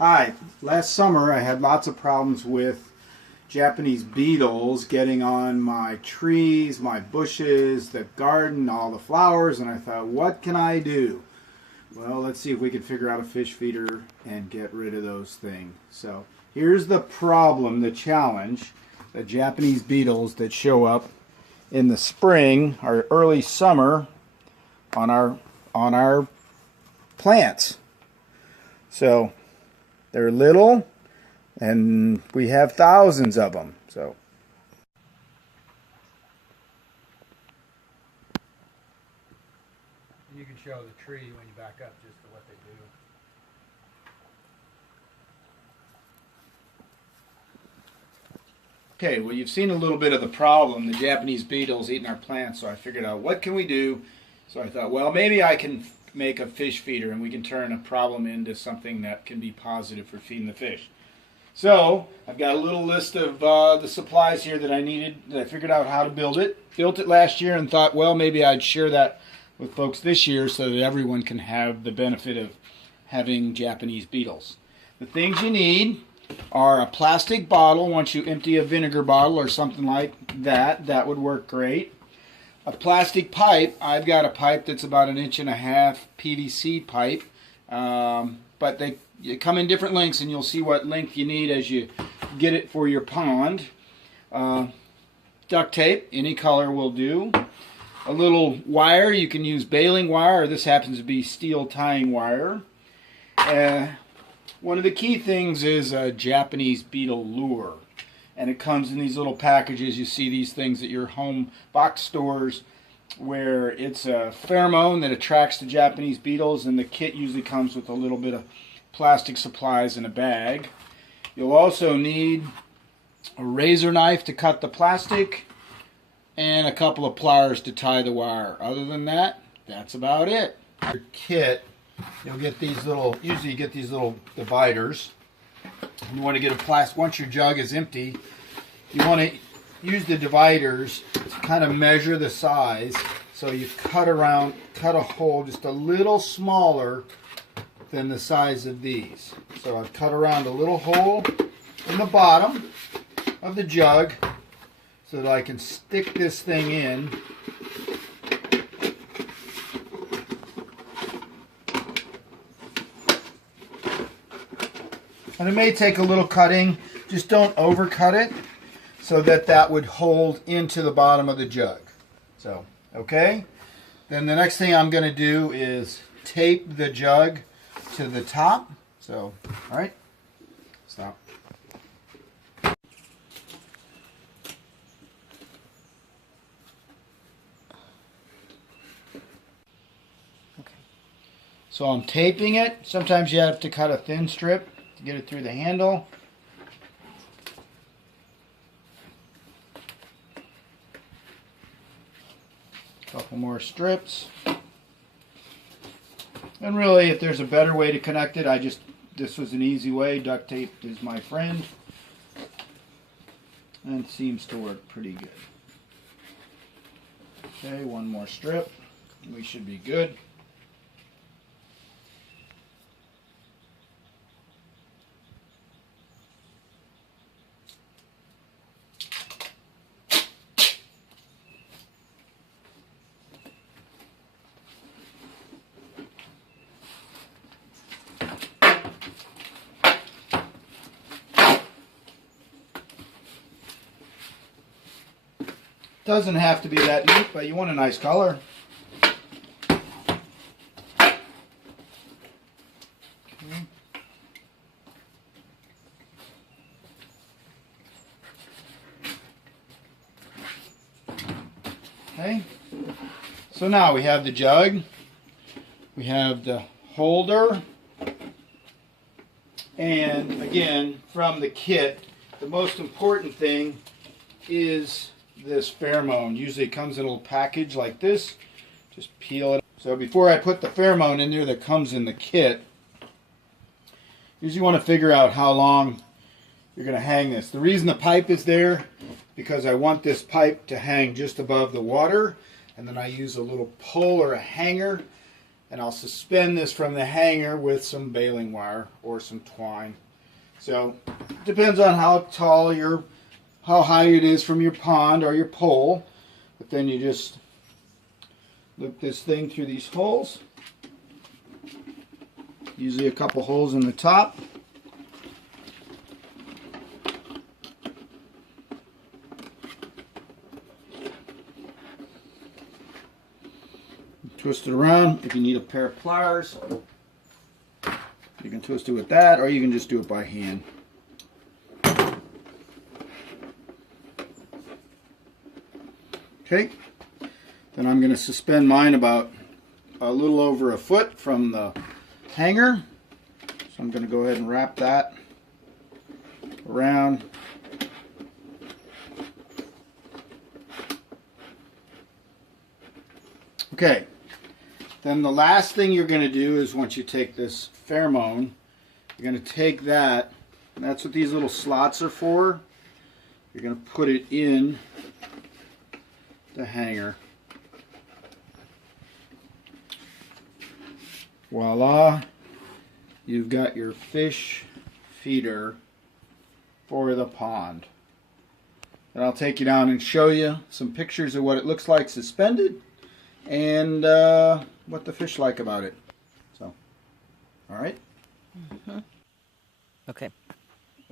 Hi, last summer I had lots of problems with Japanese beetles getting on my trees, my bushes, the garden, all the flowers, and I thought, what can I do? Well, let's see if we can figure out a fish feeder and get rid of those things. So here's the problem, the challenge. The Japanese beetles that show up in the spring or early summer on our plants. So they're little, and we have thousands of them. So you can show the tree when you back up just to what they do. Okay, well, you've seen a little bit of the problem, the Japanese beetles eating our plants, so I figured out what can we do. So I thought, well, maybe I can make a fish feeder and we can turn a problem into something that can be positive for feeding the fish. So I've got a little list of the supplies here that I needed, that I figured out how to build it. Built it last year and thought, well, maybe I'd share that with folks this year so that everyone can have the benefit of having Japanese beetles. The things you need are a plastic bottle. Once you empty a vinegar bottle or something like that, that would work great. A plastic pipe. I've got a pipe that's about 1.5 inches PVC pipe, but they come in different lengths, and you'll see what length you need as you get it for your pond. Duct tape, any color will do. A little wire, you can use baling wire, or this happens to be steel tying wire. One of the key things is a Japanese beetle lure. And it comes in these little packages. You see these things at your home box stores where it's a pheromone that attracts the Japanese beetles, and the kit usually comes with a little bit of plastic supplies in a bag. You'll also need a razor knife to cut the plastic and a couple of pliers to tie the wire. Other than that, that's about it. Your kit, you'll get these little, usually you get these little dividers. You want to get a plastic, once your jug is empty, you want to use the dividers to kind of measure the size. So you cut a hole just a little smaller than the size of these. So I've cut around a little hole in the bottom of the jug so that I can stick this thing in. And it may take a little cutting, just don't overcut it so that that would hold into the bottom of the jug. So, okay? Then the next thing I'm going to do is tape the jug to the top. So, all right, stop. Okay. So I'm taping it. Sometimes you have to cut a thin strip to get it through the handle. Couple more strips. And really, if there's a better way to connect it, this was an easy way. Duct tape is my friend. And it seems to work pretty good. Okay, one more strip. We should be good. Doesn't have to be that neat, but you want a nice color. Okay. So now we have the jug, we have the holder, and again, from the kit, the most important thing is this pheromone. Usually it comes in a little package like this. Just peel it. So before I put the pheromone in there that comes in the kit, usually want to figure out how long you're going to hang this. The reason the pipe is there, because I want this pipe to hang just above the water, and then I use a little pole or a hanger and I'll suspend this from the hanger with some baling wire or some twine. So it depends on how tall how high it is from your pond or your pole. But then you just loop this thing through these holes. Usually a couple holes in the top. Twist it around. If you need a pair of pliers, you can twist it with that, or you can just do it by hand. Okay, then I'm going to suspend mine about a little over a foot from the hanger. So I'm going to go ahead and wrap that around. Okay. Then the last thing you're going to do is, once you take this pheromone, you're going to take that, and that's what these little slots are for. You're going to put it in the hanger. Voila, you've got your fish feeder for the pond. And I'll take you down and show you some pictures of what it looks like suspended, and what the fish like about it. So, all right. Mm-hmm. Okay.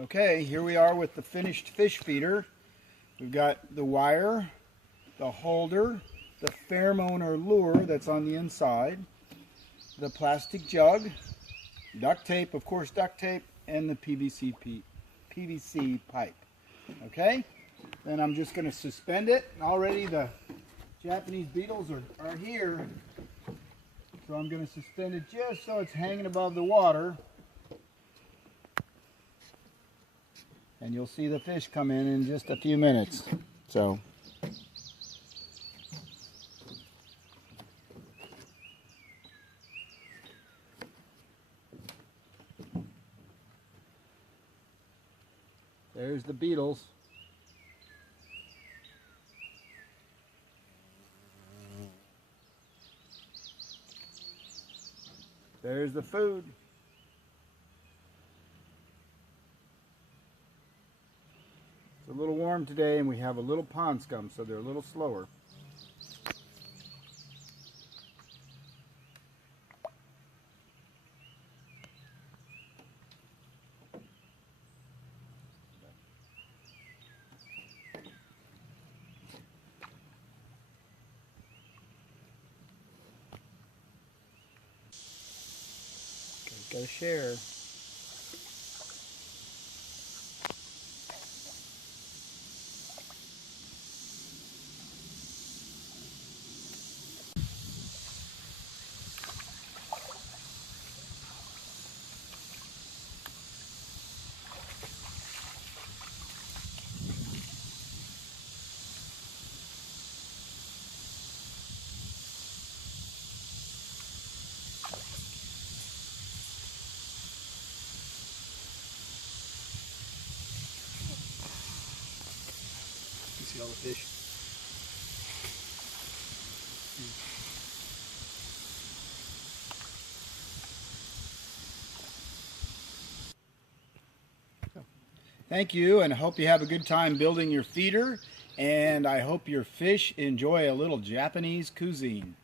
Okay, here we are with the finished fish feeder. We've got the wire, the holder, the pheromone or lure that's on the inside, the plastic jug, duct tape, of course duct tape, and the PVC pipe. Okay? Then I'm just going to suspend it. Already the Japanese beetles are here. So I'm going to suspend it just so it's hanging above the water. And you'll see the fish come in just a few minutes. So there's the beetles. There's the food. It's a little warm today, and we have a little pond scum, so they're a little slower. Gotta share. You see all the fish? Thank you, and I hope you have a good time building your feeder, and I hope your fish enjoy a little Japanese cuisine.